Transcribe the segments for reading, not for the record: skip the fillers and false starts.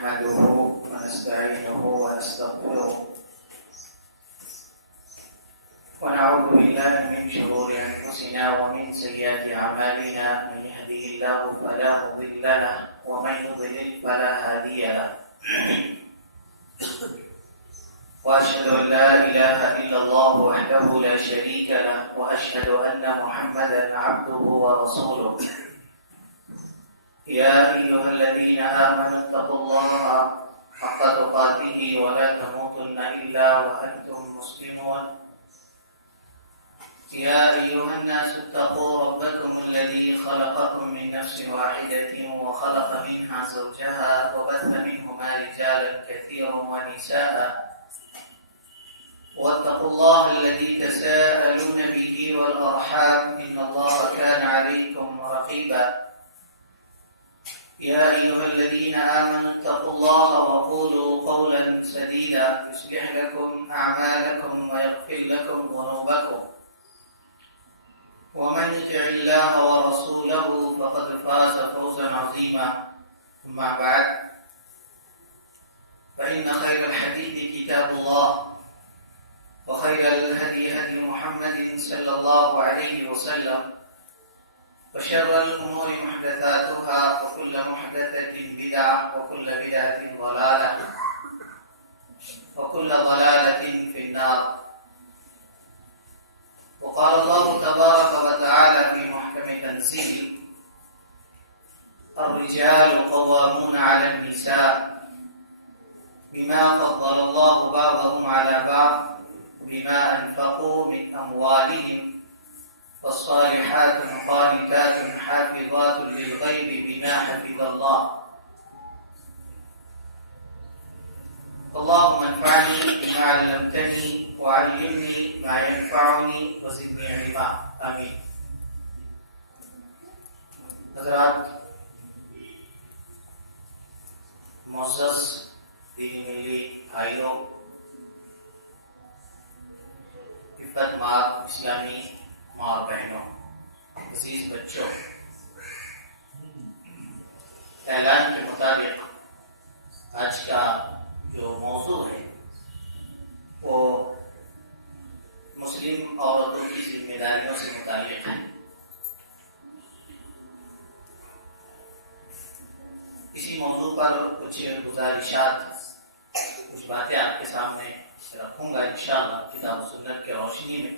نحمده ونستعينه ونستغفره ونعوذ بالله من شرور أنفسنا ومن سيئات أعمالنا. من يهده الله فلا مضل له ومن يضلل فلا هادي له. وأشهد أن لا إله إلا الله وحده لا شريك له وأشهد أن محمدا عبده ورسوله. يا أيها الذين آمنوا اتقوا الله حق تقاته ولا تموتن إلا وأنتم مسلمون. يا أيها الناس اتقوا ربكم الذي خلقكم من نفس واحدة وخلق منها زوجها وبث منهما رجالا كثيرا ونساء واتقوا الله الذي تساءلون به والأرحام إن الله كان عليكم رقيبا. يا أيها الذين آمنوا اتقوا الله وقولوا قولا سديدا يصلح لكم أعمالكم ويغفر لكم ذنوبكم. ومن يطع الله ورسوله فقد فاز فوزا عظيما. أما بعد فإن خير الحديث كتاب الله وخير الهدي هدي محمد صلى الله عليه وسلم وشر الأمور محدثاتها وكل محدثة بدعة وكل بدعة ضلالة وكل ضلالة في النار. وقال الله تبارك وتعالى في محكم تنزيل: الرجال قوامون على النساء بما فضل الله بعضهم على بعض وبما أنفقوا من أموالهم فالصالحات قانتات حافظات للغيب بما حفظ الله. اللهم انفعني بما علمتني وعلمني ما ينفعني وزدني علما. آمین. حضرات، معزز دینی ملی بھائیوں، عفت مآب اسلامی ماں اور بہنوں، عزیز بچوں، اعلان کے مطابق آج کا جو موضوع ہے وہ مسلم عورتوں کی ذمہ داریوں سے متعلق ہے. اسی موضوع پر کچھ گزارشات، کچھ باتیں آپ کے سامنے رکھوں گا انشاءاللہ کتاب و سنت کی روشنی میں.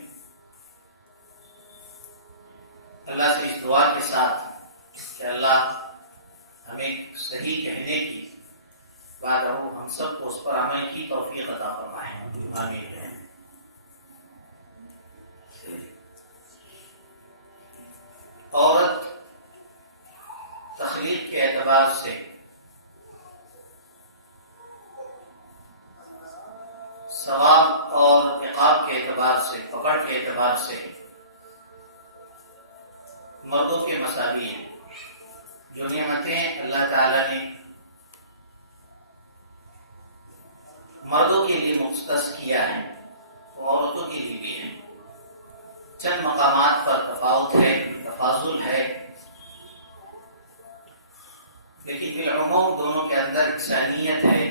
اللہ سے اس دعا کے ساتھ کہ اللہ ہمیں صحیح کہنے کی بعد ہم سب کو اس پر عمل کی توفیق عطا فرمائے. آمین. عورت تخلیق کے اعتبار سے ثواب اور عقاب کے اعتبار سے، پکڑ کے اعتبار سے مردوں کے مساوی ہیں. جو نعمتیں اللہ تعالیٰ نے مردوں کے لیے مختص کیا ہے وہ عورتوں کے لیے بھی ہیں. چند مقامات پر تفاوت ہے، تفاضل ہے، لیکن بالعموم دونوں کے اندر یکسانیت ہے.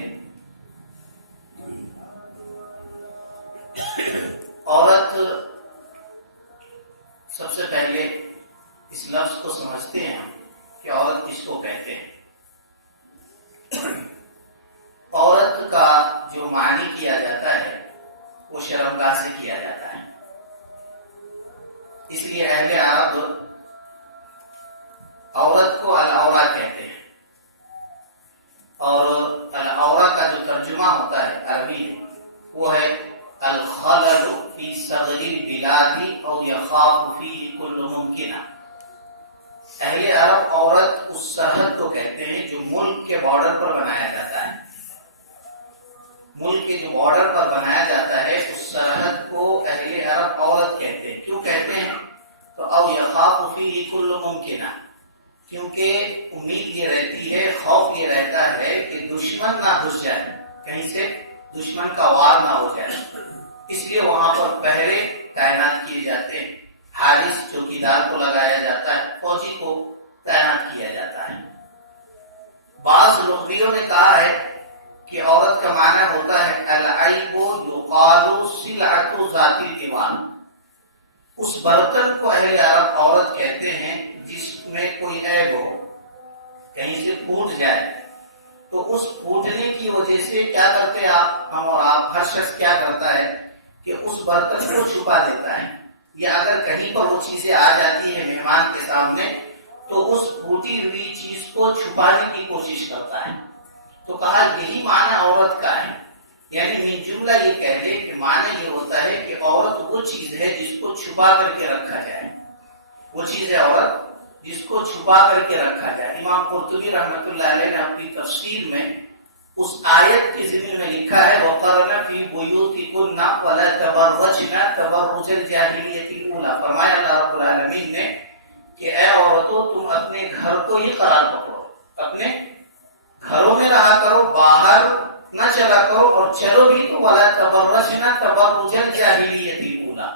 عورت، سب سے پہلے اس لفظ کو سمجھتے ہیں کہ عورت کس کو کہتے ہیں. عورت کا جو معنی کیا جاتا ہے وہ شرمگاہ سے کیا جاتا ہے. اس لیے اہل عرب عورت کو العورہ کہتے ہیں، اور العورہ کا جو ترجمہ ہوتا ہے عربی وہ ہے الخلل فی صغر البلاد او یخاف فیہ کل ممکنہ. اہل عرب عورت اس سرحد کو کہتے ہیں جو ملک کے بارڈر پر بنایا جاتا ہے. ملک کے جو بارڈر پر بنایا جاتا ہے اس سرحد کو اہل عرب عورت کہتے ہیں. کیوں کہتے ہیں؟ تو او یخاف فیہ کل ممکنہ، کیونکہ امید یہ رہتی ہے، خوف یہ رہتا ہے کہ دشمن نہ گھس جائے، کہیں سے دشمن کا وار نہ ہو جائے. اس لیے وہاں پر پہرے تعینات کیے جاتے ہیں، حارس چوکیدار کو لگایا جاتا ہے، فوجی کو تعینات کیا جاتا ہے. بعض لوگ زہریوں نے کہا ہے کہ عورت کا معنی ہوتا ہے العیب یقال سلعۃ ذات الایوان، اس برتن کو اہل عرب عورت کہتے ہیں جس میں کوئی عیب ہو، کہیں سے پھوٹ جائے تو اس پھوٹنے کی وجہ سے کیا کرتے آپ، ہم اور آپ، ہر شخص کیا کرتا ہے کہ اس برتن کو چھپا دیتا ہے، یا اگر کہیں پر وہ چیزیں آ جاتی ہے مہمان کے سامنے تو اس پھوٹی ہوئی چیز کو چھپانے کی کوشش کرتا ہے. تو کہا یہی معنی عورت کا ہے، یعنی من جملہ یہ کہہ لیں کہ معنی یہ ہوتا ہے کہ عورت وہ چیز ہے جس کو چھپا کر کے رکھا جائے، وہ چیز ہے عورت جس کو چھپا کر کے رکھا جائے. امام قرطبی رحمۃ اللہ علیہ نے اپنی تفسیر میں اس آیت کی ضمن میں لکھا ہے وَقَرْنَ فِي بُيُوتِكُنَّ وَلَا تَبَرَّجْنَ تَبَرُّجَ الْجَاهِلِيَّةِ الْأُولَىٰ، فرمایا اللہ رب العالمین نے کہ اے عورتوں تم اپنے گھر کو ہی قرار پکڑو، اپنے گھروں میں رہا کرو، باہر نہ چلا کرو، اور چلو بھی تو وَلَا تَبَرَّجْنَ تَبَرُّجَ الْجَاهِلِيَّةِ الْأُولَىٰ،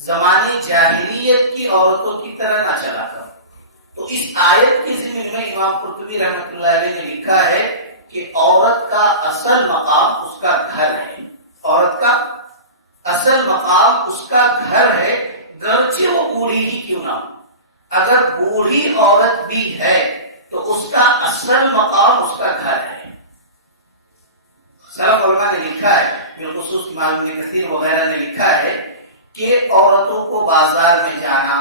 زمانی جاہلیت کی عورتوں کی طرح نہ چلا کرو. تو اس آیت کی ضمن میں امام قرطبی رحمۃ اللہ علیہ نے لکھا ہے کہ عورت کا اصل مقام اس کا گھر ہے، عورت کا اصل مقام اس کا گھر ہے، گرچہ وہ بوڑھی ہی کیوں نہ ہو. اگر بوڑھی عورت بھی ہے تو اس کا اصل مقام اس کا گھر ہے. سلف علماء نے لکھا ہے، بالخصوص امام ابن کثیر وغیرہ نے لکھا ہے کہ عورتوں کو بازار میں جانا،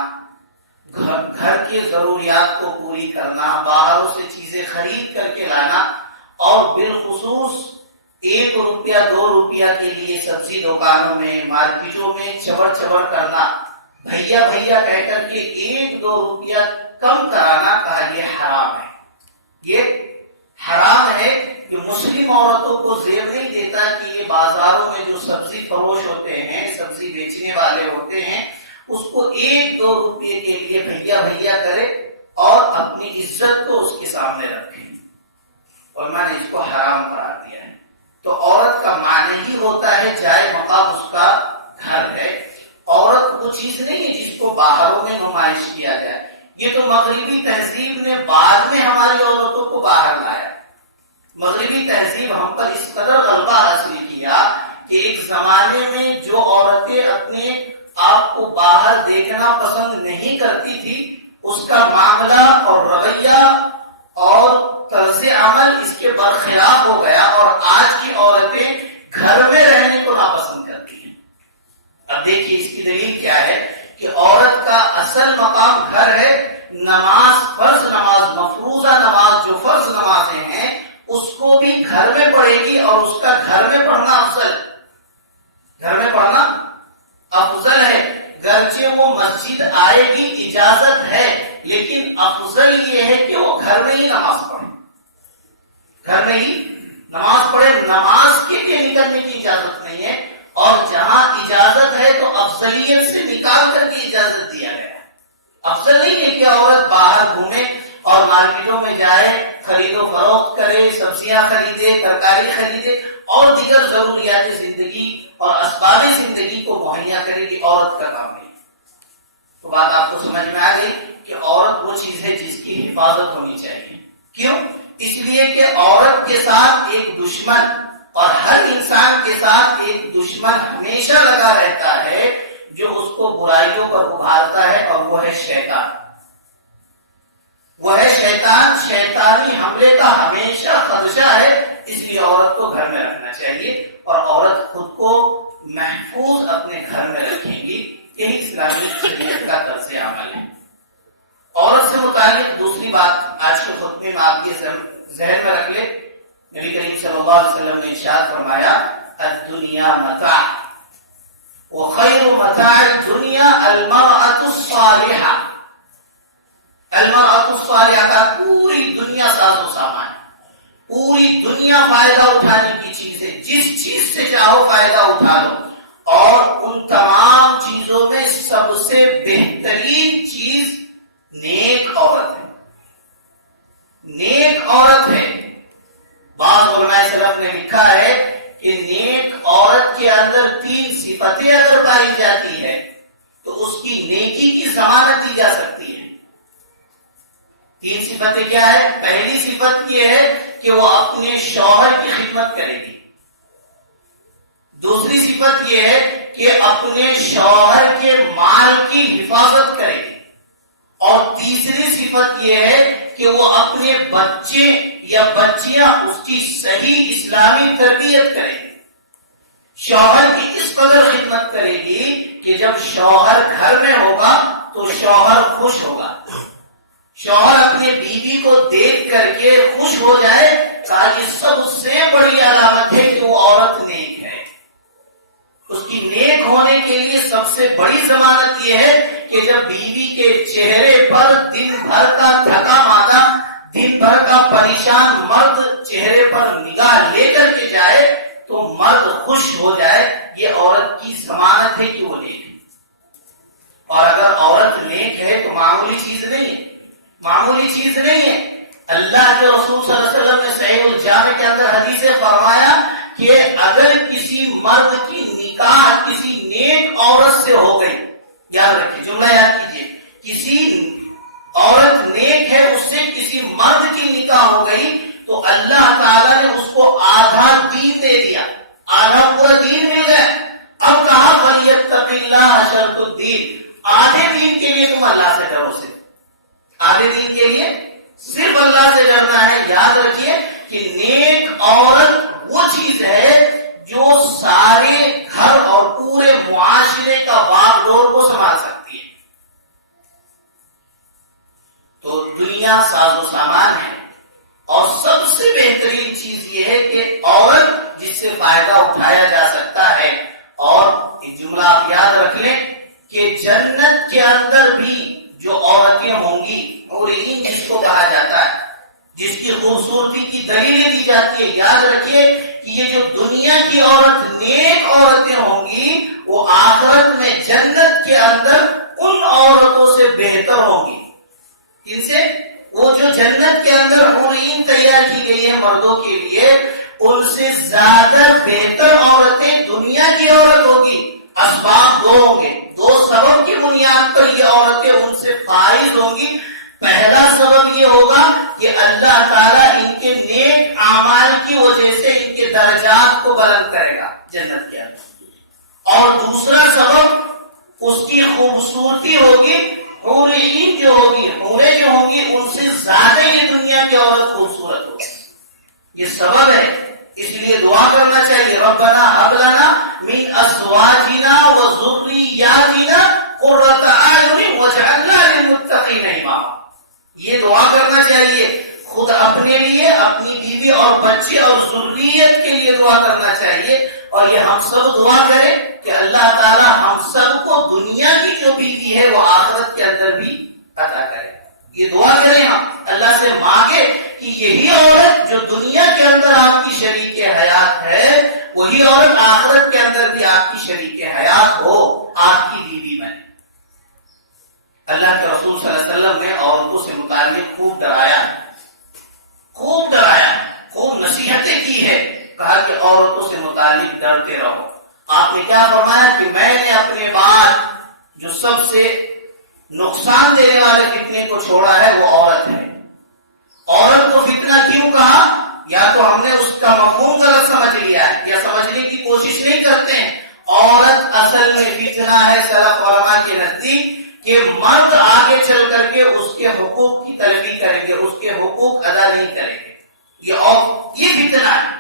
گھر کے ضروریات کو پوری کرنا، باہروں سے چیزیں خرید کر کے لانا، اور بالخصوص 1 روپیہ 2 روپیہ کے لیے سبزی دکانوں میں، مارکیٹوں میں چبڑ چبڑ کرنا، بھیا بھیا کہہ کر کے 1-2 روپیہ کم کرانا، کہا یہ حرام ہے. یہ حرام ہے کہ مسلم عورتوں کو زیب نہیں دیتا کہ یہ بازاروں میں جو سبزی فروش ہوتے ہیں، سبزی بیچنے والے ہوتے ہیں، اس کو 1-2 روپے کے لیے بھیا بھیا کرے اور اپنی عزت کو اس کے سامنے رکھے. علماء نے اس کو حرام قرار دیا ہے. تو عورت کا معنی ہی ہوتا ہے جائے مقام اس کا گھر ہے. عورت وہ چیز نہیں ہے جس کو باہروں میں نمائش کیا جائے. یہ تو مغربی تہذیب نے بعد میں ہماری عورتوں کو باہر لایا. مغربی تہذیب ہم پر اس قدر غلبہ حاصل کیا کہ ایک زمانے میں جو عورتیں اپنے آپ کو باہر دیکھنا پسند نہیں کرتی تھی، اس کا معاملہ اور رویہ اور طرز عمل اس کے برخلاف ہو گیا، اور آج کی عورتیں گھر میں رہنے کو ناپسند کرتی ہیں. اب دیکھیے اس کی دلیل کیا ہے کہ عورت کا اصل مقام گھر ہے. نماز، فرض نماز، مفروضہ نماز، جو فرض نمازیں ہیں اس کو بھی گھر میں پڑھے گی، اور اس کا گھر میں پڑھنا افضل، گھر میں پڑھنا افضل ہے. گرچہ وہ مسجد آئے گی اجازت ہے، لیکن افضل یہ ہے کہ وہ گھر میں ہی نماز پڑھے، گھر میں ہی نماز پڑھے. نماز کے لیے نکلنے کی اجازت نہیں ہے، اور جہاں اجازت ہے تو افضلیت سے نکال کر کے اجازت دیا گیا. افضل نہیں ہے کہ عورت باہر گھومے اور مارکیٹوں میں جائے، خرید و فروخت کرے، سبزیاں خریدے، ترکاری خریدے، اور دیگر ضروریات زندگی اور اسباب زندگی کو مہیا کرے گی. عورت کا کام نہیں. تو بات آپ کو سمجھ میں آ گئی کہ عورت وہ چیز ہے جس کی حفاظت ہونی چاہیے. کیوں؟ اس لیے کہ عورت کے ساتھ ایک دشمن، اور ہر انسان کے ساتھ ایک دشمن ہمیشہ لگا رہتا ہے جو اس کو برائیوں پر ابھارتا ہے، اور وہ ہے شیطان. وہ ہے شیطان. شیطانی حملے کا ہمیشہ خدشہ ہے. اس لیے عورت کو گھر میں رکھنا چاہیے، اور عورت خود کو محفوظ اپنے گھر میں رکھیں گی. یہی اسلامی شریعت کا طرز عمل ہے. عورت سے متعلق دوسری بات آج کے خطبے میں آپ یہ ذہن میں رکھ لیں. نبی کریم صلی اللہ علیہ وسلم نے ارشاد فرمایا الدنیا متاع وخیر متاع الدنیا المرأة الصالحہ. المرأة الصالحہ کا پوری دنیا ساز و سامان، پوری دنیا فائدہ اٹھانے کی چیز ہے. جس چیز سے چاہو فائدہ اٹھا لو، اور ان تمام چیزوں میں سب سے بہترین چیز نیک عورت ہے. نیک عورت ہے. بعض علماء سلف نے لکھا ہے کہ نیک عورت کے اندر 3 صفتیں اگر پائی جاتی ہے تو اس کی نیکی کی ضمانت دی جا سکتی ہے. 3 صفتیں کیا ہے؟ پہلی صفت یہ ہے کہ وہ اپنے شوہر کی خدمت کرے گی. دوسری صفت یہ ہے کہ اپنے شوہر کے مال کی حفاظت کرے گی. اور تیسری صفت یہ ہے کہ وہ اپنے بچے یا بچیاں اس کی صحیح اسلامی تربیت کرے گی. شوہر کی اس قدر خدمت کرے گی کہ جب شوہر گھر میں ہوگا تو شوہر خوش ہوگا. شوہر اپنے بیوی کو دیکھ کر کے خوش ہو جائے. کہا کہ سب سے بڑی علامت ہے کہ وہ عورت نیک ہے. اس کی نیک ہونے کے لیے سب سے بڑی ضمانت یہ ہے کہ جب بیوی کے چہرے پر دن بھر کا تھکا ماندہ، دن بھر کا پریشان مرد چہرے پر نگاہ لے کر کے جائے تو مرد خوش ہو جائے. یہ عورت کی ضمانت ہے کہ وہ نیک ہے. اور اگر عورت نیک ہے تو معمولی چیز نہیں ہے، معمولی چیز نہیں ہے. اللہ کے رسول صلی اللہ علیہ وسلم نے صحیح الجامع کے اندر حدیث فرمایا کہ اگر کسی مرد کی نکاح کسی نیک عورت سے ہو گئی، یاد رکھیے، جملہ یاد کیجیے، کسی عورت نیک ہے اس سے کسی مرد کی نکاح ہو گئی تو اللہ تعالیٰ نے اس کو آدھا دین دے دیا، آدھا پورا دین مل گیا. اب کہا فَلْيَتَّقِ اللَّهَ شَرْطُ الدِّينِ، آدھے دین کے لیے تم اللہ سے ڈرو، صرف آدھے دین کے لیے صرف اللہ سے ڈرنا ہے. یاد رکھیے کہ نیک عورت وہ چیز ہے جو سارے گھر اور پورے معاشرے کا باغ ڈور کو سنبھال سکتی ہے. تو دنیا ساز و سامان ہے اور سب سے بہترین چیز یہ ہے کہ عورت جس سے فائدہ اٹھایا جا سکتا ہے. اور ایک جملہ آپ یاد رکھ لیں کہ جنت کے اندر بھی جو عورتیں ہوں گی، حورین جس کو کہا جاتا ہے، جس کی خوبصورتی کی دلیلیں دی جاتی ہے، یاد رکھیے کہ یہ جو دنیا کی عورت نیک عورتیں ہوں گی وہ آخرت میں جنت کے اندر ان عورتوں سے بہتر ہوں گی. ان سے وہ جو جنت کے اندر حورین تیار کی گئی ہے مردوں کے لیے، ان سے زیادہ بہتر عورتیں دنیا کی عورت ہوگی. اسباب دو ہوں گے، دو سبب کی بنیاد پر یہ عورتیں ان سے فائز ہوں گی. پہلا سبب یہ ہوگا کہ اللہ تعالیٰ ان کے نیک اعمال کی وجہ سے ان کے درجات کو بلند کرے گا جنت کے اندر. اور دوسرا سبب اس کی خوبصورتی ہوگی. حورین جو ہوگی، حوریں جو ہوں گی، ان سے زیادہ یہ دنیا کی عورت خوبصورت ہوگی. یہ سبب ہے. اس لیے دعا کرنا چاہیے، ربنا هب لنا من ازواجنا وذرياتنا قرة اعين واجعلنا للمتقين اماما. یہ دعا کرنا چاہیے خود اپنے لیے، اپنی بیوی اور بچے اور ذریت کے لیے دعا کرنا چاہیے. اور یہ ہم سب دعا کریں کہ اللہ تعالی ہم سب کو دنیا کی جو بیوی ہے وہ آخرت کے اندر بھی عطا کرے. یہ دعا کریں، ہم اللہ سے مانگے کہ یہی عورت جو دنیا کے اندر آپ کی شریک حیات ہے وہی عورت آخرت کے اندر بھی آپ کی شریک حیات ہو، آپ کی بیوی بنے. اللہ کے رسول صلی اللہ علیہ وسلم نے عورتوں سے متعلق خوب ڈرایا، خوب ڈرایا، خوب نصیحتیں کی ہے. کہا کہ عورتوں سے متعلق ڈرتے رہو. آپ نے کیا فرمایا کہ میں نے اپنے بعد جو سب سے نقصان دینے والے فتنے کو چھوڑا ہے وہ عورت ہے. عورت کو فتنہ کیوں کہا؟ یا تو ہم نے اس کا مفہوم غلط سمجھ لیا ہے یا سمجھنے کی کوشش نہیں کرتے ہیں. عورت اصل میں فتنہ ہے سلف علماء کے نزدیک کہ مرد آگے چل کر کے اس کے حقوق کی تلفی کریں گے، اس کے حقوق ادا نہیں کریں گے. یہ فتنہ ہے.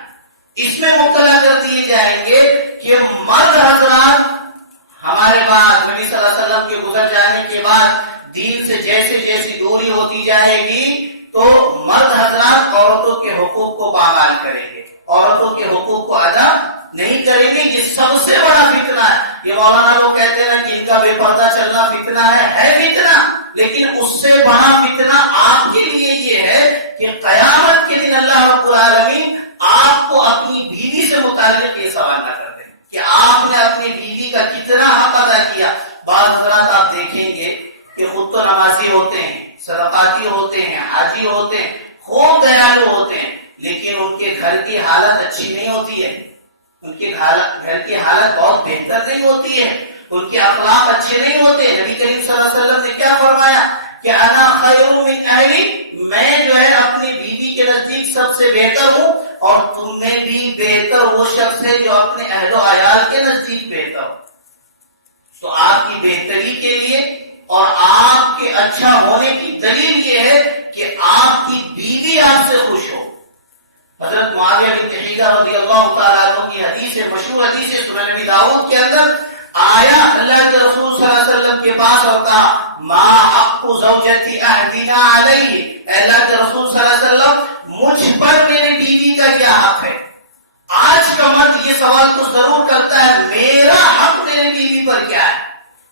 اس میں مبتلا کر دیے جائیں گے کہ مرد حضرات ہمارے بعد نبی صلی اللہ علیہ وسلم کے گزر جانے کے بعد دین سے جیسے جیسی دوری ہوتی جائے گی تو مرد حضرات عورتوں کے حقوق کو پامال کریں گے، عورتوں کے حقوق کو ادا نہیں کریں گے. یہ سب سے بڑا فتنہ ہے. یہ مولانا لوگ کہتے ہیں کہ ان کا بے پردہ چلنا فتنہ ہے فتنہ، لیکن اس سے بڑا فتنہ آپ کے لیے یہ ہے کہ قیامت کے دن اللہ رب العالمین آپ کو اپنی بیوی سے متعلق یہ سوال نہ کر دیں کہ آپ نے اپنی بیوی کا کتنا حق ادا کیا. بعض حضرات آپ دیکھیں گے کہ خود تو نمازی ہوتے ہیں، صدقاتی ہوتے ہیں، حاجی ہوتے ہیں، خوب دیالو ہوتے ہیں، لیکن ان کے گھر کی حالت اچھی نہیں ہوتی ہے. ان کے گھر کی حالت بہت بہتر نہیں ہوتی ہے، ان کے اخلاق اچھے نہیں ہوتے. نبی کریم صلی اللہ علیہ وسلم نے کیا فرمایا کہ انا خیر من اہلی، میں جو ہے اپنی بیوی کے نزدیک سب سے بہتر ہوں اور تم میں بھی بہتر وہ شخص ہے جو اپنے اہل و عیال کے نزدیک بہتر ہو. تو آپ کی بہتری کے لیے اور آپ کے اچھا ہونے کی دلیل یہ ہے کہ آپ کی بیوی آپ سے خوش ہو. حضرت معاویہ بن حیدہ رضی اللہ تعالیٰ عنہ کی حدیث ہے، مشہور حدیث ہے، سنن نبی داؤد کے اندر آیا اللہ کے رسول صلی اللہ علیہ وسلم کے پاس اور کہا ما حق زوجتی احدنا علیہ، اللہ کے رسول صلی اللہ علیہ وسلم مجھ پر میرے بیوی کا کیا حق ہے. آج کا مرد یہ سوال تو ضرور کرتا ہے میرا حق میرے بیوی پر کیا ہے.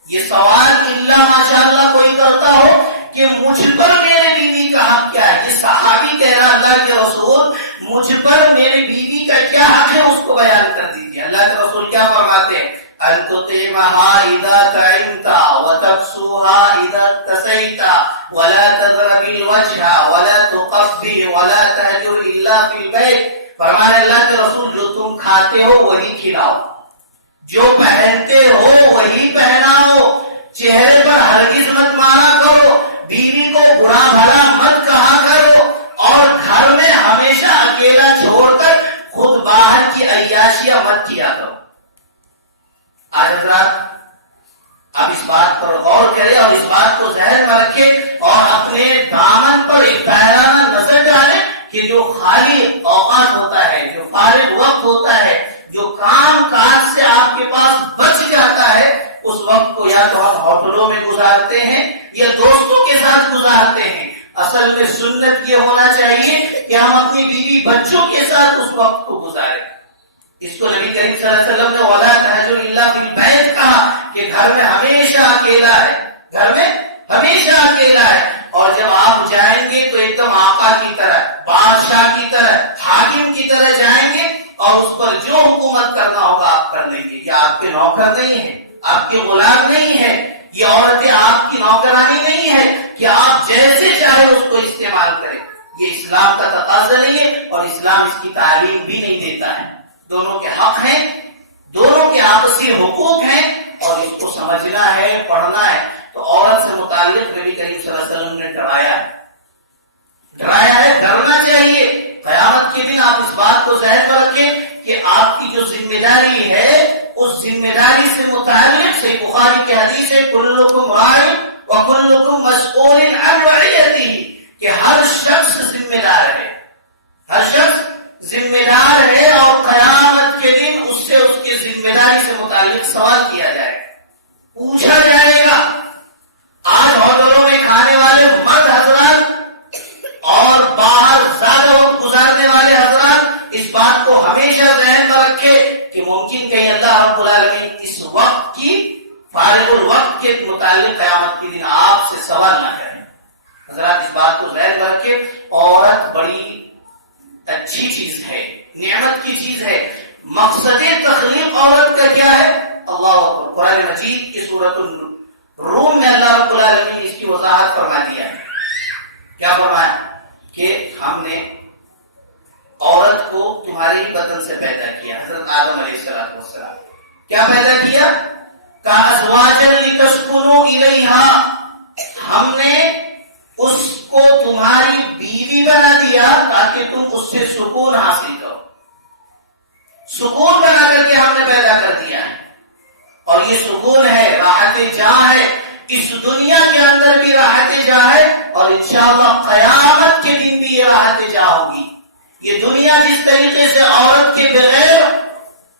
یہ سوال اللہ ماشاءاللہ کوئی کرتا ہو کہ مجھ پر میرے بیوی کا حق کیا ہے. یہ صحابی کہہ رہا اللہ کے رسول مجھ پر میرے بیوی کا کیا حق ہے، اس کو بیان کر دیجیے. اللہ کے رسول کیا فرماتے ہیں ان تطعمها اذا طعمت وتكسوها اذا اكتسيت ولا تضرب الوجه ولا تقبل ولا تهجر الا في البيت. فرمایا اللہ کے رسول جو تم کھاتے ہو وہی کھلاؤ، جو پہنتے ہو وہی پہناؤ، چہرے پر ہرگز مت مارا کرو، بیوی کو برا بھلا مت کہا کرو، اور گھر میں ہمیشہ اکیلا چھوڑ کر خود باہر کی عیاشیاں مت کیا کرو. آج حضرات اب اس بات پر غور کریں اور اس بات کو ذہن میں رکھیں اور اپنے دامن پر ایک پیرانہ نظر ڈالیں کہ جو خالی اوقات ہوتا ہے، جو فارغ وقت ہوتا ہے، جو کام کاج سے آپ کے پاس بچ جاتا ہے، اس وقت کو یا تو ہم ہوٹلوں میں گزارتے ہیں یا دوستوں کے ساتھ گزارتے ہیں. اصل میں سنت یہ ہونا چاہیے کہ ہم اپنی بیوی بچوں کے ساتھ اس وقت کو گزاریں. اس کو نبی کریم صلی اللہ علیہ وسلم نے وَلَا تَهْجُرْ إِلَّا فِي الْبَيْتِ کہا کہ گھر میں ہمیشہ اکیلا ہے، گھر میں ہمیشہ اکیلا ہے. اور جب آپ جائیں گے تو ایک دم آقا کی طرح، بادشاہ کی طرح، حاکم کی طرح جائیں گے اور اس پر جو حکومت کرنا ہوگا آپ کر لیں گے. یہ آپ کے نوکر نہیں ہیں، آپ کے غلام نہیں ہیں، یہ عورتیں آپ کی نوکرانی نہیں ہے کہ آپ جیسے چاہے اس کو استعمال کریں. یہ اسلام کا تقاضا نہیں ہے اور اسلام اس کی تعلیم بھی نہیں دیتا ہے. دونوں کے حق ہیں، دونوں کے آپسی حقوق ہیں اور اس کو سمجھنا ہے، پڑھنا ہے. تو عورت سے متعلق نبی کریم صلی اللہ علیہ وسلم نے ڈرایا ہے، ڈرنا چاہیے. قیامت کے دن آپ اس بات کو ذہن میں رکھیں کہ آپ کی جو ذمہ داری ہے اس ذمہ داری سے متعلق صحیح بخاری کی حدیث ہے کلکم راع وکلکم مسئول عن رعیتہ، کہ ہر شخص ذمہ دار ہے، ہر شخص ذمہ دار ہے اور قیامت کے دن اس سے اس کی ذمہ داری سے متعلق سوال کیا جائے گا، پوچھا جائے گا. آج ہوٹلوں میں کھانے والے مرد حضرات اور باہر زیادہ وقت گزارنے والے حضرات اس بات کو ہمیشہ ذہن میں رکھے کہ ممکن کہیں اللہ رب العالمین اس وقت کی فارغ الوقت کے متعلق قیامت کے دن آپ سے سوال نہ کریں. حضرات اس بات کو ذہن میں رکھے. عورت بڑی اچھی چیز ہے، نعمت کی چیز ہے. مقصد تخلیق عورت کا کیا ہے؟ اللہ اکبر. قرآن مجید کی سورۃ الروم میں اللہ رب العالمین اس کی وضاحت فرما دیا ہے. کیا فرمایا کہ ہم نے عورت کو تمہارے ہی بدن سے پیدا کیا. حضرت آدم علیہ السلام کیا پیدا کیا؟ کأزواجا لتسکنوا الیہا، ہم نے اس کو تمہاری بیوی بنا دیا تاکہ تم اس سے سکون حاصل کرو. سکون بنا کر کے ہم نے پیدا کر دیا ہے اور یہ سکون ہے، راحت جہاں ہے. اس دنیا کے اندر بھی راحت جہاں ہے اور انشاءاللہ قیامت کے دن بھی یہ راحت جہاں ہوگی. یہ دنیا جس طریقے سے عورت کے بغیر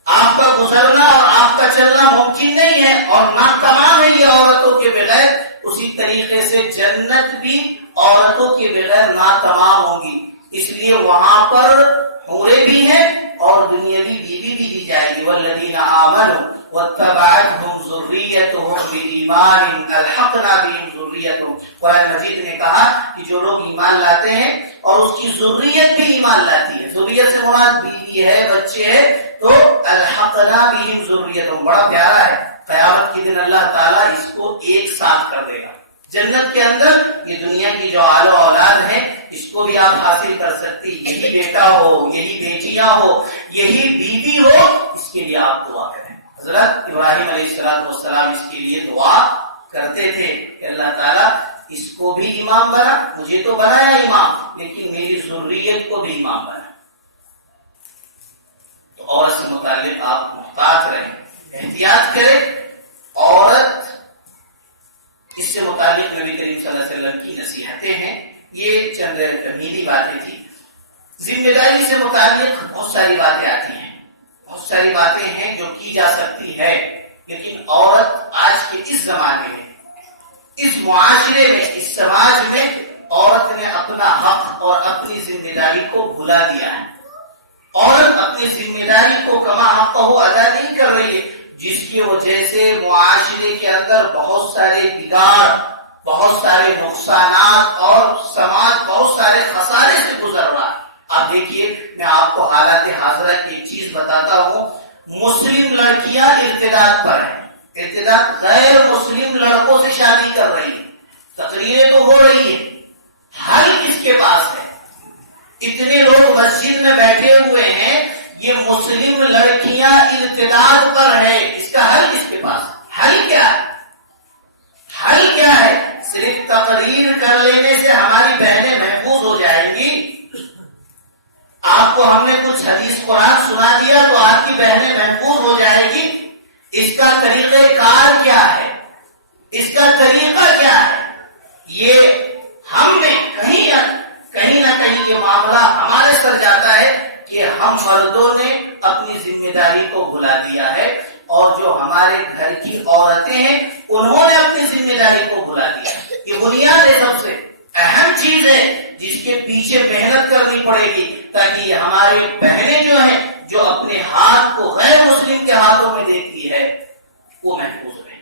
آپ کا گزرنا اور آپ کا چلنا ممکن نہیں ہے اور ناتمام ہے یہ عورتوں کے بغیر، اسی طریقے سے جنت بھی عورتوں کے بغیر ناتمام ہوگی. اس لیے وہاں پر حوریں بھی ہیں اور دنیاوی بیوی بھی دی جائے گی. والذین آمنوا واتبعتهم ذریتهم بإیمان الحقنا بهم ذریتهم. قرآن مجید نے کہا کہ جو لوگ ایمان لاتے ہیں اور اس کی ذریت بھی ایمان لاتی ہے، ذریت سے مراد بیوی ہے، بچے ہے، تو الحقنا بهم ذریتهم بڑا پیارا ہے. قیامت کے دن اللہ تعالیٰ اس کو ایک ساتھ کر دے گا. جنت کے اندر یہ دنیا کی جو آل و اولاد ہے اس کو بھی آپ حاصل کر سکتی. یہی بیٹا ہو، یہی بیٹیاں ہو، یہی بیوی ہو، اس کے لیے آپ دعا کریں. حضرت ابراہیم علیہ السلام اس کے لیے دعا کرتے تھے کہ اللہ تعالیٰ اس کو بھی امام بنا، مجھے تو بنایا امام، لیکن میری ذریت کو بھی امام بنا. تو عورت سے متعلق آپ محتاط رہیں، احتیاط کریں. عورت اس سے متعلق نبی کریم صلی اللہ علیہ وسلم کی نصیحتیں ہیں. یہ چند میری باتیں تھی. ذمہ داری سے متعلق بہت ساری باتیں آتی ہیں، بہت ساری باتیں ہیں جو کی جا سکتی ہے، لیکن عورت آج کے اس زمانے میں، اس معاشرے میں، اس سماج میں عورت نے اپنا حق اور اپنی ذمہ داری کو بھلا دیا ہے. عورت اپنی ذمہ داری کو کما حق ادا نہیں کر رہی ہے، جس کی وجہ سے معاشرے کے اندر بہت سارے بگاڑ، بہت سارے نقصانات اور سماج بہت سارے خسارے سے گزر رہا ہے. آپ دیکھیے، میں آپ کو حالات حاضرہ کی ایک چیز بتاتا ہوں. مسلم لڑکیاں ارتداد پر ہیں، ارتداد غیر مسلم لڑکوں سے شادی کر رہی ہیں. تقریریں تو ہو رہی ہیں، حل کس کے پاس ہے؟ اتنے لوگ مسجد میں بیٹھے ہوئے ہیں، یہ مسلم لڑکیاں ارتداد پر ہیں، اس کا حل کس کے پاس ہے؟ حل کیا ہے؟ حل کیا ہے؟ صرف تقریر کر لینے سے ہماری بہنیں محفوظ ہو جائیں گی؟ آپ کو ہم نے کچھ حدیث قرآن سنا دیا تو آپ کی بہنیں محفوظ ہو جائے گی؟ اس کا طریقہ کار کیا ہے؟ اس کا طریقہ کیا ہے؟ یہ ہم نے کہیں نہ کہیں یہ معاملہ ہمارے سر جاتا ہے کہ ہم مردوں نے اپنی ذمہ داری کو بھلا دیا ہے، اور جو ہمارے گھر کی عورتیں ہیں انہوں نے اپنی ذمہ داری کو بھلا دیا. یہ بنیاد ہے، سب سے اہم چیز ہے جس کے پیچھے محنت کرنی پڑے گی، تاکہ ہماری بہنیں جو ہیں، جو اپنے ہاتھ کو غیر مسلم کے ہاتھوں میں دیتی ہے، وہ محفوظ رہے.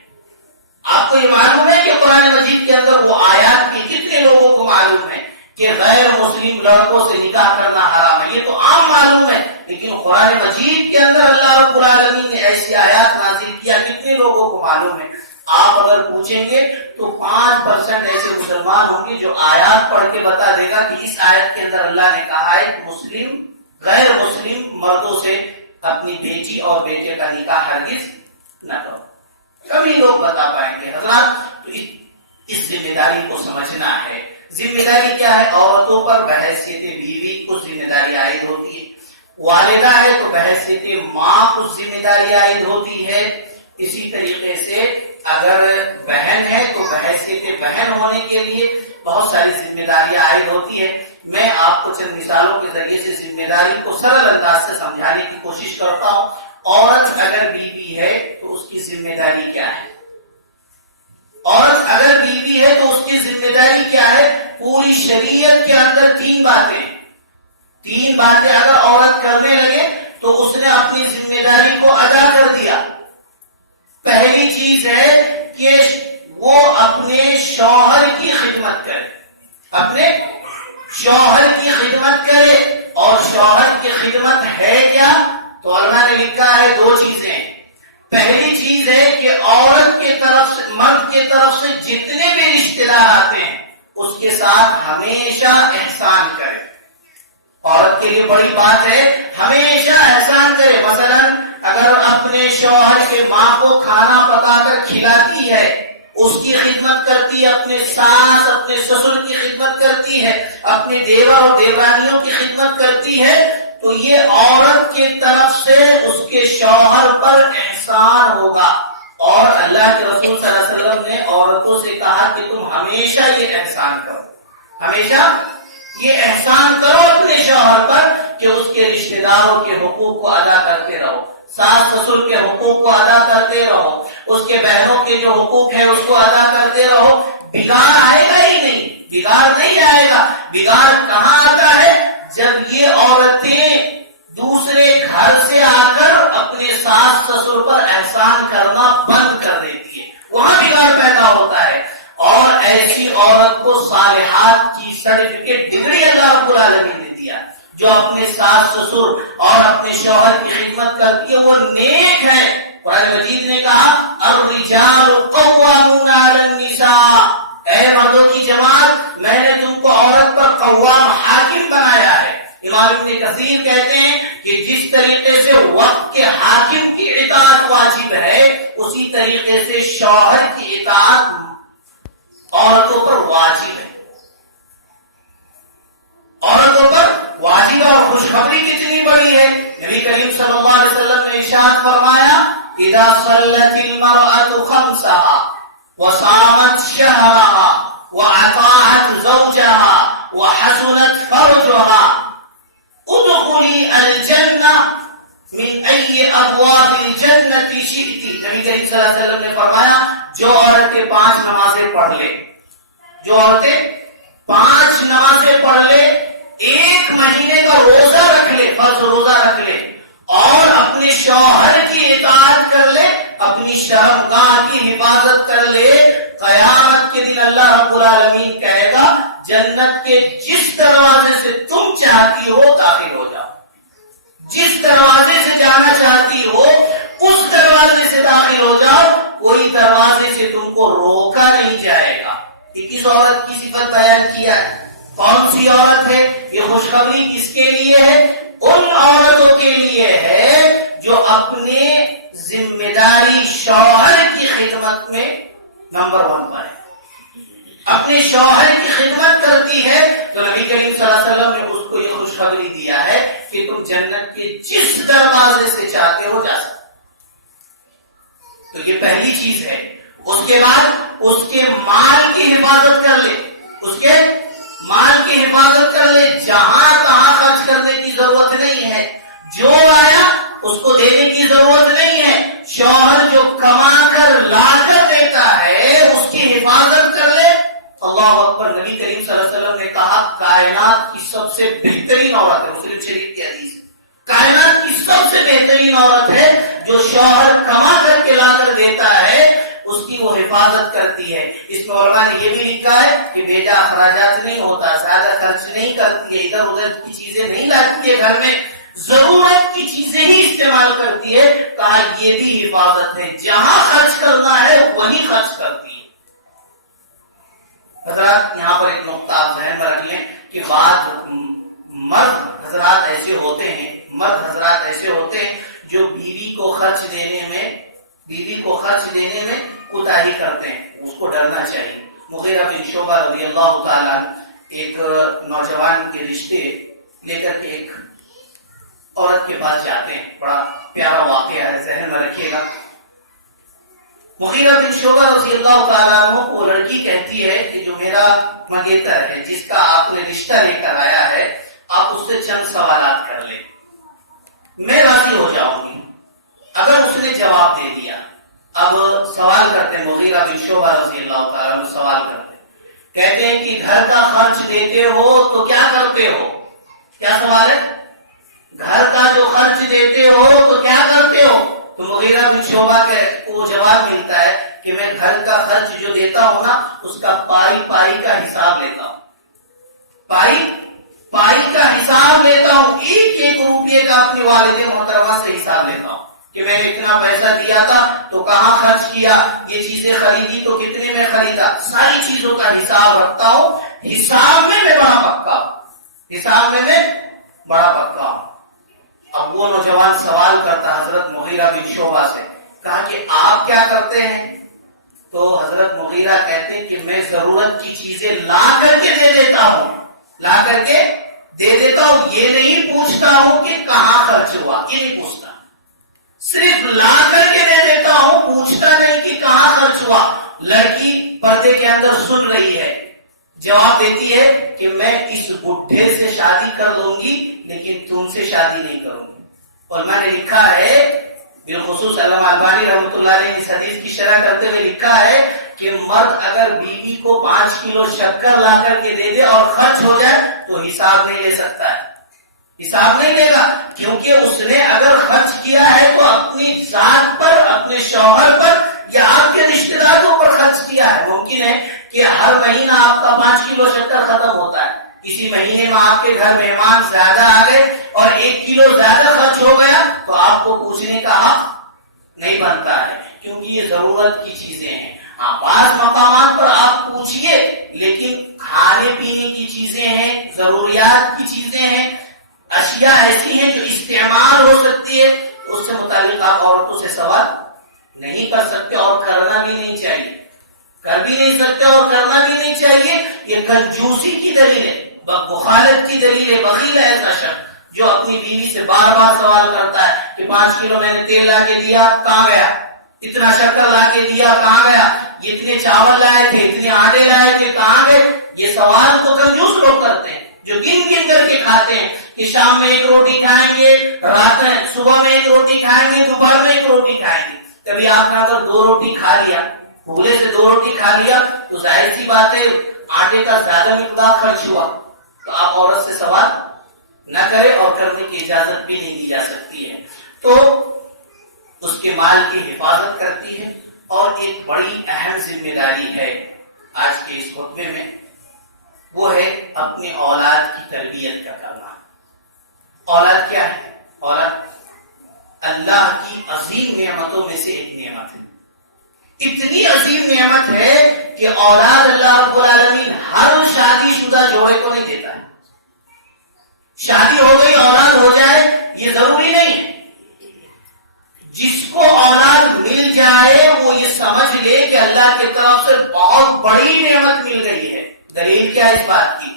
آپ کو یہ معلوم ہے کہ قرآن مجید کے اندر وہ آیات کی کتنے لوگوں کو معلوم ہے کہ غیر مسلم لڑکوں سے نکاح کرنا حرام ہے؟ یہ تو عام معلوم ہے، لیکن قرآن مجید کے اندر اللہ رب العالمین نے ایسی آیات نازل کیا، کتنے لوگوں کو معلوم ہے؟ آپ اگر پوچھیں گے تو 5% ایسے مسلمان ہوں گے جو آیات پڑھ کے بتا دے گا کہ اس آیت کے اندر اللہ نے کہا ہے کہ مسلم غیر مسلم مردوں سے اپنی بیٹی اور بیٹے کا نکاح ہرگز نہ کرو. کبھی لوگ بتا پائیں گے. حضرات، تو اس ذمہ داری کو سمجھنا ہے. ذمہ داری کیا ہے؟ عورتوں پر بحیثیت بیوی کو ذمہ داری عائد ہوتی ہے. والدہ ہے تو بحیثیت ماں کو ذمہ داری عائد ہوتی ہے. اسی طریقے سے اگر بہن ہے تو بحیثیت بہن ہونے کے لیے بہت ساری ذمہ داریاں عائد ہوتی ہے. میں آپ کو چند مثالوں کے ذریعے سے ذمہ داری کو سرل انداز سے سمجھانے کی کوشش کرتا ہوں. عورت اگر بیوی ہے تو اس کی ذمہ داری کیا ہے؟ عورت اگر بیوی ہے تو اس کی ذمہ داری کیا ہے؟ پوری شریعت کے اندر تین باتیں اگر عورت کرنے لگے تو اس نے اپنی ذمہ داری کو ادا کر دیا. پہلی چیز ہے کہ وہ اپنے شوہر کی خدمت کرے، اپنے شوہر کی خدمت کرے. اور شوہر کی خدمت ہے کیا؟ تو علماء نے لکھا ہے 2 چیزیں. پہلی چیز ہے کہ عورت کے طرف سے، مرد کے طرف سے جتنے بھی رشتے دار آتے ہیں اس کے ساتھ ہمیشہ احسان کرے. عورت کے لیے بڑی بات ہے ہمیشہ احسان کرے. مثلا اگر اپنے شوہر کے ماں کو کھانا پکا کر کھلاتی ہے، اس کی خدمت کرتی ہے، اپنے ساس اپنے سسر کی خدمت کرتی ہے، اپنے دیور اور دیورانیوں کی خدمت کرتی ہے، تو یہ عورت کے طرف سے اس کے شوہر پر احسان ہوگا. اور اللہ کے رسول صلی اللہ علیہ وسلم نے عورتوں سے کہا کہ تم ہمیشہ یہ احسان کرو، ہمیشہ یہ احسان کرو اپنے شوہر پر کہ اس کے رشتہ داروں کے حقوق کو ادا کرتے رہو، ساس سسر کے حقوق کو ادا کرتے رہو، اس کے بہنوں کے جو حقوق ہے اس کو ادا کرتے رہو. بگاڑ آئے گا ہی نہیں، بگاڑ نہیں آئے گا. بگاڑ کہاں آتا ہے؟ جب یہ عورتیں دوسرے گھر سے آ کر اپنے ساس سسر پر احسان کرنا بند کر دیتی ہے، وہاں بگاڑ پیدا ہوتا ہے. اور ایسی عورت کو صالحات کی سرٹیفکیٹ ڈگری اللہ رب العالمین نے دیا، جو اپنے ساس سسر اور اپنے شوہر کی خدمت کرتی ہے، وہ نیک ہے. قرآن مجید نے کہا الرجال قوامون علی النساء، اے مردوں کی جماعت، میں نے تم کو عورت پر قوام حاکم بنایا ہے. امام ابن کثیر کہتے ہیں کہ جس طریقے سے وقت کے حاکم کی اطاعت واجب ہے، اسی طریقے سے شوہر کی اطاعت عورتوں پر واجب ہے. عورتوں پر واجب اور خوشخبری کتنی بڑی ہے. نبی کریم صلی اللہ علیہ وسلم نے ارشاد فرمایا اذا صلت المرأة خمسها وصامت شهرها وأطاعت زوجها وحسنت فرجها ادخلی الجنہ من ای ابواب الجنة شئت. نبی کریم صلی اللہ علیہ وسلم نے فرمایا جو عورتیں 5 نمازیں پڑھ لے، جو عورتیں 5 نمازیں پڑھ لے، 1 مہینے کا روزہ رکھ لے، فرض روزہ رکھ لے، اور اپنے شوہر کی اطاعت کر لے، اپنی شرمگاہ کی حفاظت کر لے، قیامت کے دن اللہ رب العالمین کہے گا جنت کے جس دروازے سے تم چاہتی ہو داخل ہو جاؤ، جس دروازے سے جانا چاہتی ہو اس دروازے سے داخل ہو جاؤ، کوئی دروازے سے تم کو روکا نہیں جائے گا. یہ کس عورت کی صفت بیان کیا ہے؟ کون سی عورت ہے؟ یہ خوشخبری کس کے لیے ہے؟ ان عورتوں کے لیے ہے جو اپنے ذمہ داری شوہر کی خدمت میں نمبر 1 پر ہے، اپنے شوہر کی خدمت کرتی ہے. تو نبی کریم صلی اللہ علیہ وسلم نے اس کو یہ خوشخبری دیا ہے کہ تم جنت کے جس دروازے سے چاہتے ہو جا سکتے. تو یہ پہلی چیز ہے. اس کے بعد اس کے مال کی حفاظت کر لے، اس کے مال کی حفاظت کر لے، جہاں تہاں خرچ کرنے کی ضرورت نہیں ہے، جو آیا اس کو دینے کی ضرورت نہیں ہے. شوہر جو کما کر لا کر دیتا ہے اس کی حفاظت کر لے. اللہ اکبر. نبی کریم صلی اللہ علیہ وسلم نے کہا کائنات کی سب سے بہترین عورت ہے، مسلم شریف کی حدیث، کائنات کی سب سے بہترین عورت ہے جو شوہر کما کر کے لا کر دیتا ہے اس کی وہ حفاظت کرتی ہے. اس میں علماء نے یہ بھی لکھا ہے کہ بیٹا اخراجات نہیں ہوتا، زیادہ خرچ نہیں کرتی ہے، ادھر ادھر کی چیزیں نہیں لاتی ہے گھر میں، ضرورت کی چیزیں ہی استعمال کرتی ہے. کہا یہ بھی حفاظت ہے، جہاں خرچ کرنا ہے وہیں خرچ کرتی ہے. حضرات یہاں پر ایک نقطہ آپ ذہن میں رکھ لیں کہ بعض مرد حضرات ایسے ہوتے ہیں جو بیوی کو خرچ دینے میں کوتاہی کرتے ہیں. اس کو ڈرنا چاہیے. مغیرہ بن شعبہ رضی اللہ تعالیٰ ایک نوجوان کے رشتے لے کر کے ایک عورت کے پاس جاتے ہیں. بڑا پیارا واقعہ ہے، ذہن میں رکھیے گا. مغیرہ بن شعبہ رضی اللہ تعالیٰ عنہ کو لڑکی کہتی ہے کہ جو میرا منگیتر ہے، جس کا آپ نے رشتہ لے کر آیا ہے، آپ اس سے چند سوالات کر لیں، میں راضی ہو جاؤں گی. اگر اس نے جواب دے دیا، اب سوال کرتے ہیں مغیرہ بن شعبہ رضی اللہ تعالیٰ عنہ سوال کرتے ہیں، کہتے ہیں کہ گھر کا خرچ دیتے ہو تو کیا کرتے ہو؟ کیا سوال ہے؟ گھر کا جو خرچ دیتے ہو تو کیا کرتے ہو؟ تو مغیرہ بن شعبہ کو جواب ملتا ہے کہ میں گھر کا خرچ جو دیتا ہوں نا اس کا پائی کا حساب لیتا ہوں، پائی کا حساب لیتا ہوں، ایک روپیے کا اپنی والد محترمہ سے حساب لیتا ہوں کہ میں نے اتنا پیسہ دیا تھا تو کہاں خرچ کیا، یہ چیزیں خریدی تو کتنے میں خریدا، ساری چیزوں کا حساب رکھتا ہوں. حساب میں میں بڑا پکا ہوں. اب وہ نوجوان سوال کرتا حضرت مغیرہ بن شعبہ سے، کہا کہ آپ کیا کرتے ہیں؟ تو حضرت مغیرہ کہتے ہیں کہ میں ضرورت کی چیزیں لا کر کے دے دیتا ہوں، یہ نہیں پوچھتا ہوں کہ کہاں خرچ ہوا، یہ نہیں پوچھتا، صرف لا کر کے دے دیتا ہوں، پوچھتا نہیں کہ کہاں خرچ ہوا. لڑکی پردے کے اندر سن رہی ہے، جواب دیتی ہے کہ میں اس بڈھے سے شادی کر لوں گی لیکن تم سے شادی نہیں کروں گی. اور میں نے لکھا ہے، بالخصوص علامہ البانی رحمۃ اللہ علیہ اس حدیث کی شرح کرتے ہوئے لکھا ہے کہ مرد اگر بیوی کو 5 کلو شکر لا کر کے دے دے اور خرچ ہو جائے تو حساب نہیں لے سکتا ہے، حساب نہیں لے گا، کیونکہ اس نے اگر خرچ کیا ہے تو اپنی ذات پر، اپنے شوہر پر یا آپ کے رشتہ داروں پر خرچ کیا ہے. ممکن ہے کہ ہر مہینہ آپ کا 5 کلو شکر ختم ہوتا ہے، کسی مہینے میں آپ کے گھر مہمان زیادہ آ گئے اور 1 کلو زیادہ خرچ ہو گیا تو آپ کو پوچھنے کا حق نہیں بنتا ہے، کیونکہ یہ ضرورت کی چیزیں ہیں. بعض مقامات پر آپ پوچھئے، لیکن کھانے پینے کی چیزیں ہیں، ضروریات کی چیزیں ہیں، اشیاء ایسی ہیں جو استعمال ہو سکتی ہے، اس سے متعلق آپ عورتوں سے سوال نہیں کر سکتے اور کرنا بھی نہیں چاہیے. کر بھی نہیں سکتے اور کرنا بھی نہیں چاہیے. یہ کنجوسی کی دلیل ہے، بخالت کی دلیل ہے. بخیل ہے ایسا شخص جو اپنی بیوی سے بار بار سوال کرتا ہے کہ 5 کلو میں نے تیل لا کے دیا کہاں گیا، اتنا شکر لا کے دیا کہاں گیا، اتنے چاول لائے تھے اتنے آٹے لائے تھے کہاں گئے. یہ سوال تو کنجوس لوگ کرتے ہیں جو گن گن کر کے کھاتے ہیں کہ شام میں 1 روٹی کھائیں گے، رات میں صبح میں 1 روٹی کھائیں گے، دوپہر میں 1 روٹی کھائیں گے. کبھی آپ نے اگر 2 روٹی کھا لیا، بھولے سے 2 روٹی کھا لیا تو ظاہر سی بات ہے آٹے کا زیادہ مقدار خرچ ہوا، تو آپ عورت سے سوال نہ کرے اور کرنے کی اجازت بھی نہیں دی جا سکتی ہے. تو اس کے مال کی حفاظت کرتی ہے. اور ایک بڑی اہم ذمہ داری ہے آج کے اس خطبے میں، وہ ہے اپنی اولاد کی تربیت کا کرنا. اولاد کیا ہے؟ اولاد اللہ کی عظیم نعمتوں میں سے ایک نعمت ہے. اتنی عظیم نعمت ہے کہ اولاد اللہ رب العالمین ہر شادی شدہ جوڑے کو نہیں دیتا ہے. شادی ہو گئی اولاد ہو جائے یہ ضروری نہیں ہے. جس کو اولاد مل جائے وہ یہ سمجھ لے کہ اللہ کی طرف سے بہت بڑی نعمت مل گئی ہے. دلیل کیا ہے اس بات کی؟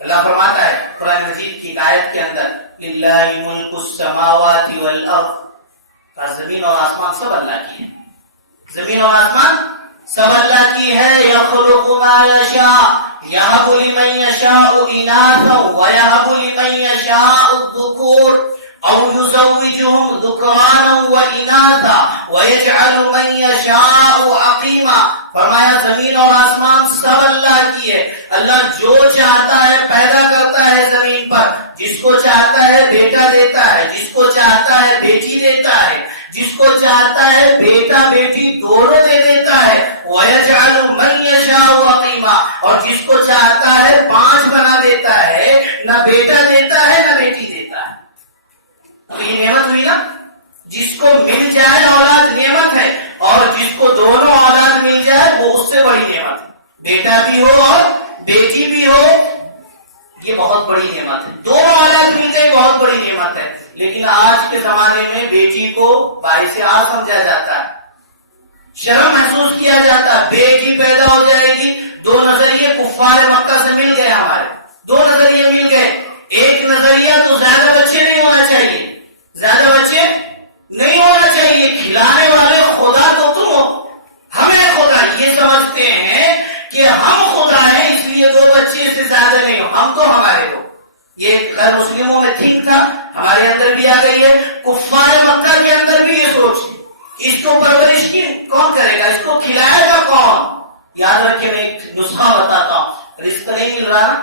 اللہ فرماتا ہے قرآن مجید کی آیت کے اندر للہ ملک السماوات والارض، زمین اور آسمان سب اللہ کی ہے. زمین اور آسمان سب اللہ کی ہے. یخلق ما یشاء یہب لمن یشاء اناثا ویہب لمن یشاء الذکور او یزوجہم ذکرانا واناثا ویجعل من یشاء عقیما. فرمایا زمین اور آسمان سب اللہ کی ہے. اللہ جو چاہتا ہے پیدا کرتا ہے زمین پر، جس کو چاہتا ہے بیٹا دیتا ہے، جس کو چاہتا ہے بیٹی دیتا ہے، جس کو چاہتا ہے بیٹا بیٹی دونوں دے دیتا ہے. وَيَجْعَلُ مَن يَشَاءُ عَقِيمًا، اور جس کو چاہتا ہے 5 بنا دیتا ہے، نہ بیٹا دیتا ہے نہ بیٹی دیتا ہے. تو یہ نعمت ہوئی نا. جس کو مل جائے اولاد نعمت ہے، اور جس کو دونوں اولاد مل جائے وہ اس سے بڑی نعمت ہے. بیٹا بھی ہو اور بیٹی بھی ہو یہ بہت بڑی نعمت ہے. دونوں اولاد مل گئی بہت بڑی نعمت ہے. لیکن آج کے زمانے میں بیٹی کو باعث عار سمجھا جاتا ہے، شرم محسوس کیا جاتا ہے. بیٹی پیدا ہو جائے گی. 2 نظریے کفار مکہ سے مل گئے. ہمارے 2 نظریے مل گئے. ایک نظریہ تو زیادہ بچے نہیں ہونا چاہیے، زیادہ بچے نہیں ہونا چاہیے. کھلانے والے خدا تو تم ہو، ہمیں خدا یہ سمجھتے ہیں کہ ہم خدا ہیں اس لیے 2 بچے سے زیادہ نہیں ہو، ہم تو ہمارے ہو. یہ غیر مسلموں میں ٹھیک تھا، ہمارے اندر بھی آ گئی ہے. کفار مکہ کے اندر بھی یہ سوچ، اس کو پرورش کی کون کرے گا، اس کو کھلائے گا کون. یاد رکھیں میں ایک نسخہ بتاتا ہوں. رزق نہیں مل رہا،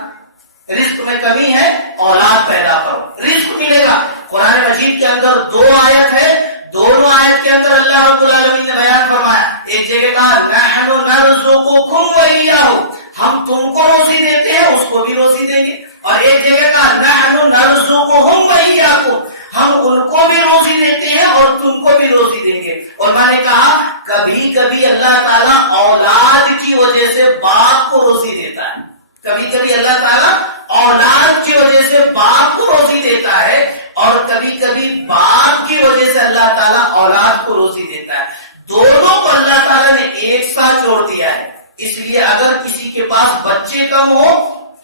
رزق میں کمی ہے، اولاد پیدا کرو رزق ملے گا. قرآن مجید کے اندر 2 آیت ہے. دونوں آیت کے اندر اللہ رب العالمین نے بیان فرمایا. ایک جگہ کہا نحن نرزقکم وإیاہ، ہم تم کو روزی دیتے ہیں اس کو بھی روزی دیں گے. اور ایک جگہ کہا نحن نرزقہم وإیاکم، ہم ان کو بھی روزی دیتے ہیں اور تم کو بھی روزی دیں گے. اور میں نے کہا کبھی کبھی اللہ تعالیٰ اولاد کی وجہ سے باپ کو روزی دیتا ہے. کبھی کبھی اللہ تعالیٰ اولاد کی وجہ سے باپ کو روزی دیتا ہے، اور کبھی کبھی باپ کی وجہ سے اللہ تعالیٰ اولاد کو روزی دیتا ہے. دونوں کو اللہ تعالیٰ نے ایک ساتھ جوڑ دیا ہے. اس لیے اگر کسی کے پاس بچے کم ہو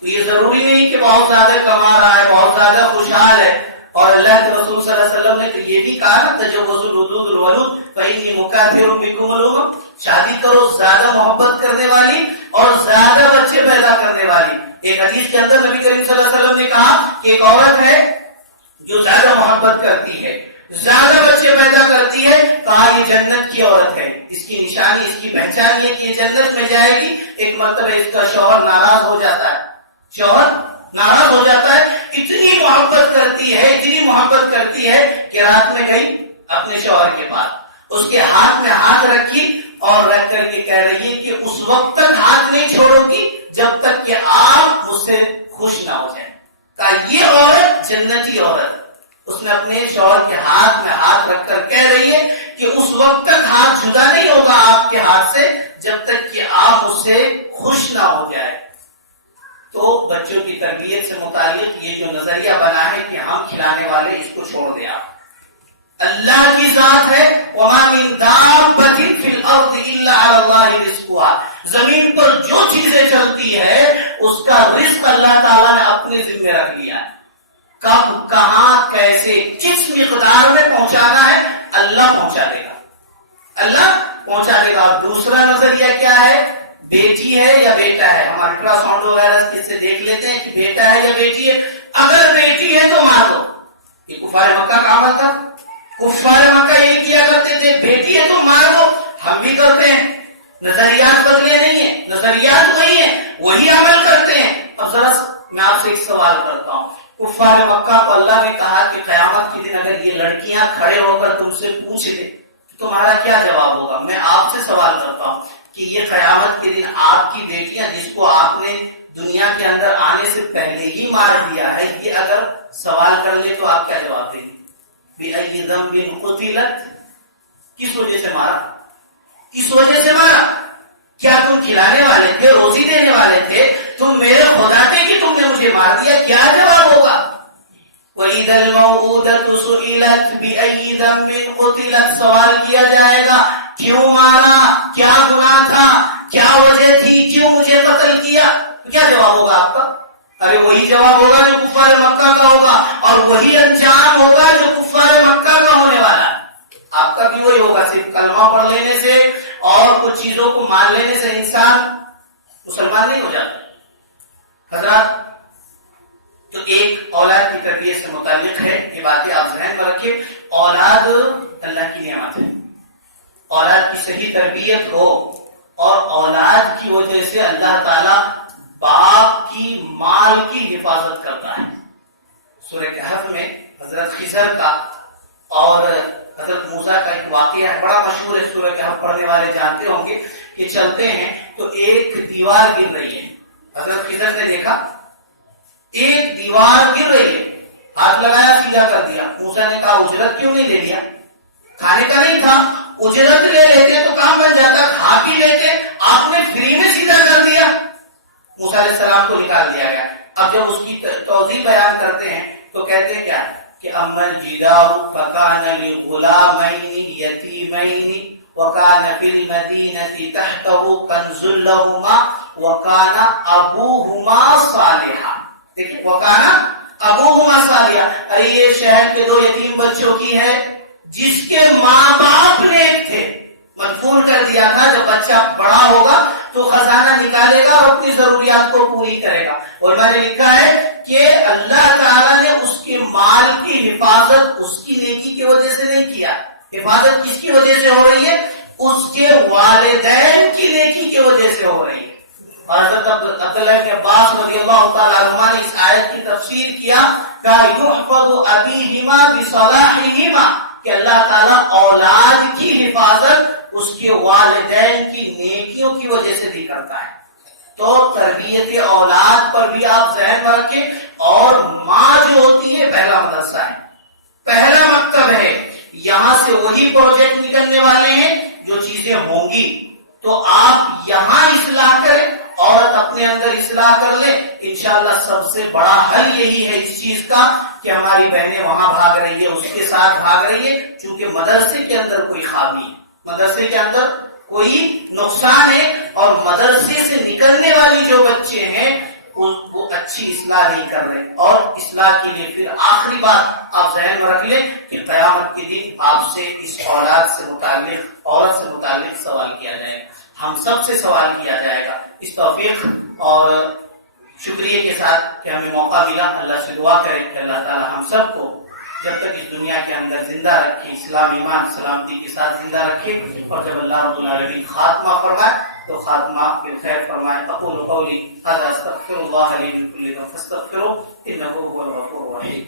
تو یہ ضروری نہیں کہ بہت زیادہ کما رہا ہے، بہت زیادہ خوشحال ہے. اور اللہ کے رسول صلی اللہ علیہ وسلم نے تو یہ بھی کہا نا تجوزوا الحدود الولود فإني مكاثر بكم الأمم، شادی کرو زیادہ محبت کرنے والی اور زیادہ بچے پیدا کرنے والی. ایک حدیث کے اندر نبی کریم صلی اللہ علیہ وسلم نے کہا کہ ایک عورت ہے جو زیادہ محبت کرتی ہے، زیادہ بچے پیدا کرتی ہے، کہا یہ جنت کی عورت ہے. اس کی نشانی، اس کی پہچان یہ کہ یہ جنت میں جائے گی. ایک مرتبہ اس کا شوہر ناراض ہو جاتا ہے، شوہر ناراض ہو جاتا ہے. اتنی محبت کرتی ہے، اتنی محبت کرتی ہے کہ رات میں گئی اپنے شوہر کے پاس، اس کے ہاتھ میں ہاتھ رکھی اور رکھ کر کے کہہ رہی ہے کہ اس وقت تک ہاتھ نہیں چھوڑو گی جب تک کہ آپ اس سے خوش نہ ہو جائیں. کہا یہ عورت جنتی عورت. اس نے اپنے شوہر کے ہاتھ میں ہاتھ رکھ کر کہہ رہی ہے کہ اس وقت تک ہاتھ جدا نہیں ہوگا آپ کے ہاتھ سے جب تک کہ آپ اس سے خوش نہ ہو جائے. تو بچوں کی تربیت سے متعلق یہ جو نظریہ بنا ہے کہ ہم کھلانے والے، اس کو چھوڑ دیں. آپ اللہ کی ذات ہے، وَمَا مِن دَابَّةٍ فِي الْأَرْضِ إِلَّا عَلَى اللَّهِ رِزْقُهَا، زمین پر جو چیزیں چلتی ہے اس کا رزق اللہ تعالیٰ نے اپنے ذمہ رکھ لیا ہے. کب کہاں کیسے کس مقدار میں پہنچانا ہے اللہ پہنچا دے گا. اللہ پہنچا دے گا. اور دوسرا نظریہ کیا ہے؟ بیٹی ہے یا بیٹا ہے. ہم الٹرا ساؤنڈ وغیرہ سے دیکھ لیتے ہیں کہ بیٹا ہے یا بیٹی ہے. اگر بیٹی ہے تو مار دو. یہ کفار مکہ کا عمل تھا. کفار مکہ یہ کیا کرتے تھے بیٹی ہے تو مار دو. ہم بھی کرتے ہیں. نظریات بدلے نہیں ہیں, نظریات وہی ہیں, وہی عمل کرتے ہیں. اب ذرا میں آپ سے ایک سوال کرتا ہوں. کفار مکہ کو اللہ نے کہا کہ قیامت کے دن اگر یہ لڑکیاں کھڑے ہو کر تم سے پوچھ لے تمہارا کیا جواب ہوگا؟ میں آپ سے سوال کرتا ہوں کہ یہ قیامت کے دن آپ کی بیٹیاں جس کو آپ نے دنیا کے اندر آنے سے پہلے ہی مار دیا ہے, یہ اگر سوال کر لے تو آپ کیا جواب دیں گے؟ بِأَيِّ ذَنبٍ قُتِلَتْ, کس وجہ سے مارا؟ کس وجہ سے مارا؟ کیا تم کھلانے والے تھے, روزی دینے والے تھے, تم میرے خدا تھے کہ تم نے مجھے مار دیا؟ کیا جواب ہوگا؟ وَإِذَا الْمَوْءُودَةُ سُئِلَتْ بِأَيِّ ذَنبٍ قُتِلَتْ, سوال کیا جائے گا کیوں مارا, کیا گناہ تھا, کیا وجہ تھی, کیوں مجھے قتل کیا؟ کیا جواب ہوگا آپ کا؟ ارے وہی جواب ہوگا جو کفار مکہ کا ہوگا, اور وہی انجام ہوگا جو کفار مکہ کا ہونے والا ہے. آپ کا بھی وہی ہوگا. صرف کلمہ پڑھ لینے سے اور کچھ چیزوں کو مان لینے سے انسان مسلمان نہیں ہو جاتا. حضرات, تو ایک اولاد کی تربیت سے متعلق ہے, یہ باتیں آپ ذہن میں رکھیں. اولاد اللہ کی نعمت ہے. اولاد کی صحیح تربیت ہو اور اولاد کی وجہ سے اللہ تعالیٰ باپ کی مال کی حفاظت کرتا ہے. سورہ کہف میں حضرت خضر کا اور حضرت موسیٰ کا ایک واقعہ ہے, بڑا مشہور ہے, سورہ کہف پڑھنے والے جانتے ہوں گے. کہ چلتے ہیں تو ایک دیوار گر رہی ہے. حضرت خضر نے دیکھا ایک دیوار گر رہی ہے, ہاتھ لگایا سیدھا کر دیا. موسیٰ نے کہا اجرت کیوں نہیں لے لیا؟ کھانے کا نہیں تھا, اجرت لے لیتے تو کام بن جاتا, کھا بھی لیتے, آپ نے فری میں سیدھا کر دیا. موسیٰ علیہ السلام کو نکال دیا گیا. اب جب اس کی توضیح بیان کرتے ہیں تو کہتے ہیں کیا کہ اما الجدار فکان لغلامین یتیمین وکان فی المدینة تحتہ کنز لہما وکان ابوہما صالحا. دیکھیں, وکان ابوہما صالحا, ارے یہ شہر کے دو یتیم بچوں کی ہے جس کے ماں باپ نیک تھے, مدفون کر دیا تھا. جب بچہ بڑا ہوگا تو خزانہ نکالے گا اور اپنی ضروریات کو پوری کرے گا. اور میں نے لکھا ہے کہ اللہ تعالیٰ نے اس کے مال کی حفاظت اس کی نیکی کی وجہ سے نہیں کیا. حفاظت کس کی وجہ سے ہو رہی ہے؟ اس کے والدین کی نیکی کی وجہ سے ہو رہی ہے. اور حضرت عبداللہ بن عباس رضی اللہ تعالیٰ عنہ نے اس آیت کی تفسیر کیا کہ یحفظ ابیہما بصلاحہما, کہ اللہ تعالیٰ اولاد کی حفاظت اس کے والدین کی نیکیوں کی وجہ سے بھی کرتا ہے. تو تربیت اولاد پر بھی آپ ذہن میں رکھیں. اور ماں جو ہوتی ہے پہلا مدرسہ ہے, پہلا مکتب ہے. یہاں سے وہی پروجیکٹ نکلنے والے ہیں جو چیزیں ہوں گی. تو آپ یہاں اصلاح کریں, عورت اپنے اندر اصلاح کر لے. انشاءاللہ سب سے بڑا حل یہی ہے اس چیز کا کہ ہماری بہنیں وہاں بھاگ رہی ہے, اس کے ساتھ بھاگ رہی ہے, چونکہ مدرسے کے اندر کوئی خامی ہے, مدرسے کے اندر کوئی نقصان ہے. اور مدرسے سے نکلنے والی جو بچے ہیں وہ اچھی اصلاح نہیں کر رہے. اور اصلاح کے لیے پھر آخری بات آپ ذہن میں رکھ لیں کہ قیامت کے دن آپ سے اس اولاد سے متعلق, عورت سے متعلق سوال کیا جائے گا. ہم سب سے سوال کیا جائے گا. اس توفیق اور شکریہ کے ساتھ کہ ہمیں موقع ملا, اللہ سے دعا کریں کہ اللہ تعالی ہم سب کو جب تک اس دنیا کے اندر زندہ رکھے, اسلام ایمان سلامتی کے ساتھ زندہ رکھے, اور جب اللہ رب العالمین خاتمہ فرمائے تو خاتمہ بالخیر فرمائے. اقول قولی هذا استغفر الله لي من كل ذنب فاستغفروه انه هو الغفور الرحيم.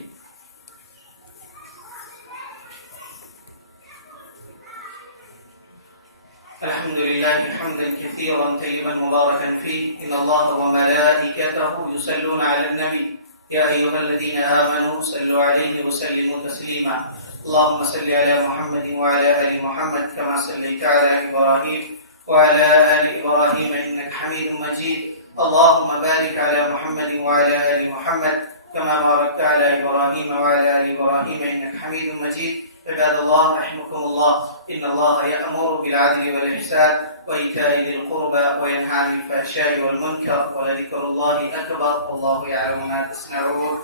الحمد لله حمدا كثيرا طيبا مباركا فيه, ان الله وملائكته يصلون على النبي يا ايها الذين امنوا صلوا عليه وسلموا تسليما. اللهم صل على محمد وعلى ال محمد كما صليت على ابراهيم وعلى ال ابراهيم انك حميد مجيد. اللهم بارك على محمد وعلى ال محمد كما باركت على إبراهيم وعلى آل إبراهيم إنك حميد مجيد. عباد الله رحمكم الله، إن الله يأمر بالعدل والإحسان وإيتاء ذي القربى وينهى عن الفحشاء والمنكر ولذكر الله أكبر والله يعلم ما تصنعون.